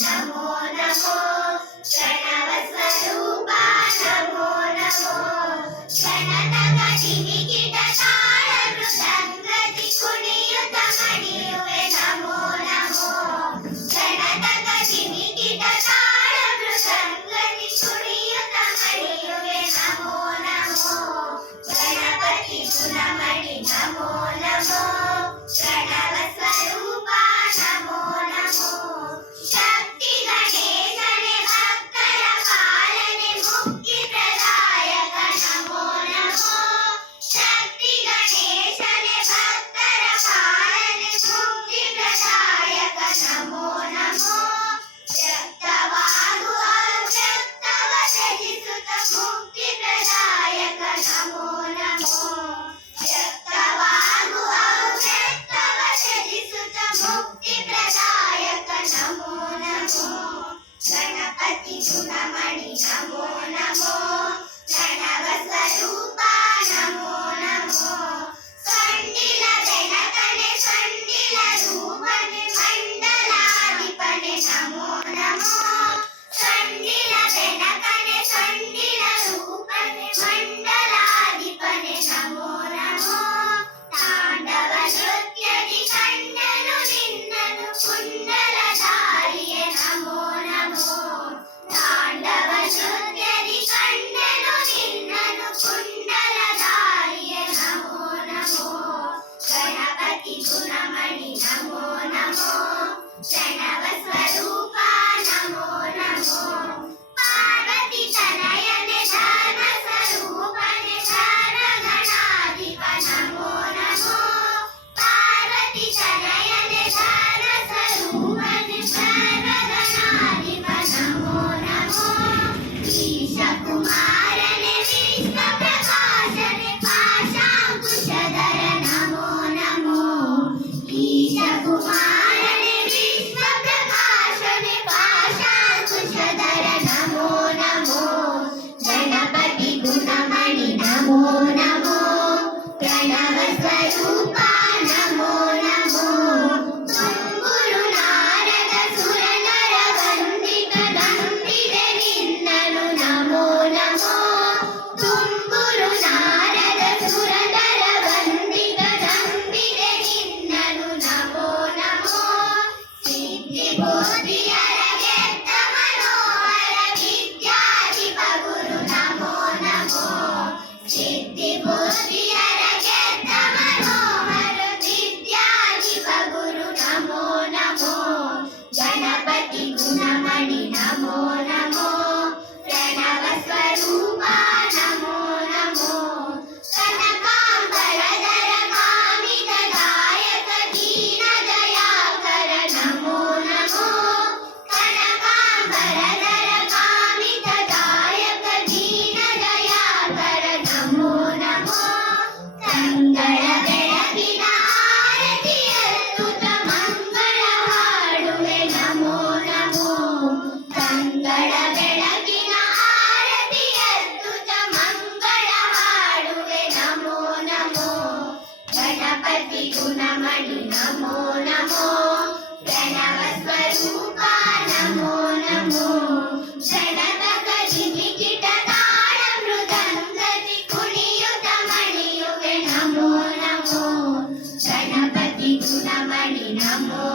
ನಮೋ ನಮೋ ಪ್ರಣವ ಸ್ವರೂಪ ನಮೋ ನಮೋ ಗಣತಗ ಕಿಟ ತಾಳ ಮೃದಂಗದಿ ಕುಣಿಯುತ್ತ ಮಣಿಯುವೆ ನಮೋ ನಮೋ ಗಣತಗ ಕಿಟ ತಾಳ ಮೃದಂಗದಿ ಕುಣಿಯುತ್ತ ಮಣಿಯುವೆ ನಮೋ ನಮೋ ಗಣಪತಿ ಗುಣಮಣಿ ನಮೋ ನಮೋ ಪ್ರಣವ ಸ್ವರೂಪ ನಮೋ ನಮೋ ಶಕ್ತಿ ಗಣೇಶನೇ ಭಕ್ತರ ಪಾಲನೆ ಮುಕ್ತಿ ಪ್ರದಾಯಕ ನಮೋ ನಮೋ ಶಕ್ತಿ ಗಣೇಶನೇ ಭಕ್ತರ ಪಾಲನೆ ಮುಕ್ತಿ ಪ್ರದಾಯಕ ನಮೋ ನಮೋ ವ್ಯಕ್ತವಾಗುವ ವ್ಯಕ್ತವ ತ್ಯಜಿಸುತ್ತ ಮುಕ್ತಿ ಪ್ರದಾಯಕ ನಮೋ ನಮೋ ವ್ಯಕ್ತವಾಗುವ ವ್ಯಕ್ತವ ತ್ಯಜಿಸುತ್ತ ಮುಕ್ತಿ ಪ್ರದಾಯಕ ನಮೋ ನಮೋ ಗಣಪತಿ ಗುಣಮಣಿ ನಮೋ ನಮೋ ಪ್ರಣವ ಸ್ವರೂಪ ನಮೋ ನಮೋ ಸಂಡಿಲ ಬೆಳಕನೆ ಸಂಡಿಲ ರೂಪನೆ ಮಂಡಲಾಧಿಪನೆ ನಮೋ ನಮೋ ಸಂಡಿಲ ಬೆಳಕನೆ ಸಂಡಿಲ ರೂಪನೆ ಮಂಡಲಾಧಿಪನೆ ನಮೋ ನಮೋ ತಾಂಡವ ನೃತ್ಯದಿ ಕಂಡನು ನಿನ್ನನು ಕುಂಡಲಧಾರಿಯೇ ನಮೋ ನಮೋ ತಾಂಡವ ನೃತ್ಯದಿ ಕಂಡನು ನಿನ್ನನು ಕುಂಡಲಧಾರಿಯೇ ನಮೋ ನಮೋ ಗಣಪತಿ ಗುಣಮಣಿ ನಮೋ ನಮೋ ಪ್ರಣವ ಸ್ವರೂಪ ನಮೋ ನಮೋ ಪಾರ್ವತಿ ತನಯನೆ ಧನ ಸ್ವರೂಪನೆ ಧನ ಗಣಾಧಿಪ ನಮೋ ನಮೋ ಪಾರ್ವತಿ ತನಯನೆ ಧನ ಸ್ವರೂಪನೆ ಧನ ಗಣಾಧಿಪ ನಮೋ ನಮೋ ಈಶ ಕುಮಾರನೆ ವಿಶ್ವ ಪ್ರಕಾಶನೆ ಪಾಶಾಂಕುಶಧರ ನಮೋ ನಮೋ ಈಶ ಕುಮಾರನೆ ವಿಶ್ವ ಪ್ರಕಾಶನೆ ಪಾಶಾಂಕುಶಧರ ನಮೋ ನಮೋ ಗಣಪತಿ ಗುಣಮಣಿ ನಮೋ ನಮೋ ಪ್ರಣವ ಸ್ವರೂಪ ನಮೋ ನಮೋ ತುಂಬುರು ನಾರದ ಸುರನರ ವಂದಿತ ನಂಬಿದೆ ನಿನ್ನನು ನಮೋ ನಮೋ ತುಂಬುರು ನಾರದ ಸುರನರ ವಂದಿತ ನಂಬಿದೆ ನಿನ್ನನು ನಮೋ ನಮೋ ಸಿದ್ಧಿ ಬುದ್ಧಿಯರ ಗೆದ್ದ ಮನೋಹರ ವಿದ್ಯಾಧಿಪ ಗುರು ನಮೋ ನಮೋ ಸಿದ್ಧಿ ಬುದ್ಧಿಯರ ಗೆದ್ದ ಮನೋಹರ ವಿದ್ಯಾಧಿಪ ಗುರು ನಮೋ ನಮೋ ಗಣಪತಿ ಗುಣಮಣಿ ನಮೋ ನಮೋ ಪ್ರಣವ ಸ್ವರೂಪ ನಮೋ ನಮೋ ಕನಕಾಂಬರಧರ ಕಾಮಿತ ದಾಯಕ ದೀನ ದಯಾಕರ ನಮೋ ನಮೋ ಕನಕಾಂಬರಧರ ಕಾಮಿತ ದಾಯಕ ದೀನ ದಯಾಕರ ನಮೋ ನಮೋ ಕಂಗಳ ಬೆಳಕಿನ ಆರತಿ ಅದ್ಭುತ ಮಂಗಳ ಹಾಡುವೆ ನಮೋ ನಮೋ ಕಂಗಳ ಬೆಳಕಿನ ಆರತಿ ಅದ್ಭುತ ಮಂಗಳ ಹಾಡುವೆ ನಮೋ ನಮೋ ಗಣಪತಿ ಗುಣಮಣಿ ನಮೋ ನಮೋ ಪ್ರಣವ ಸ್ವರೂಪ ನಮೋ ನಮೋ ಗಣತಗ ಕಿಟ ತಾಳ ಮೃದಂಗದಿ ಕುಣಿಯುತ್ತ ಮಣಿಯುವೆ ನಮೋ ನಮೋ ಗಣಪತಿ ಗುಣಮಣಿ ನಮೋ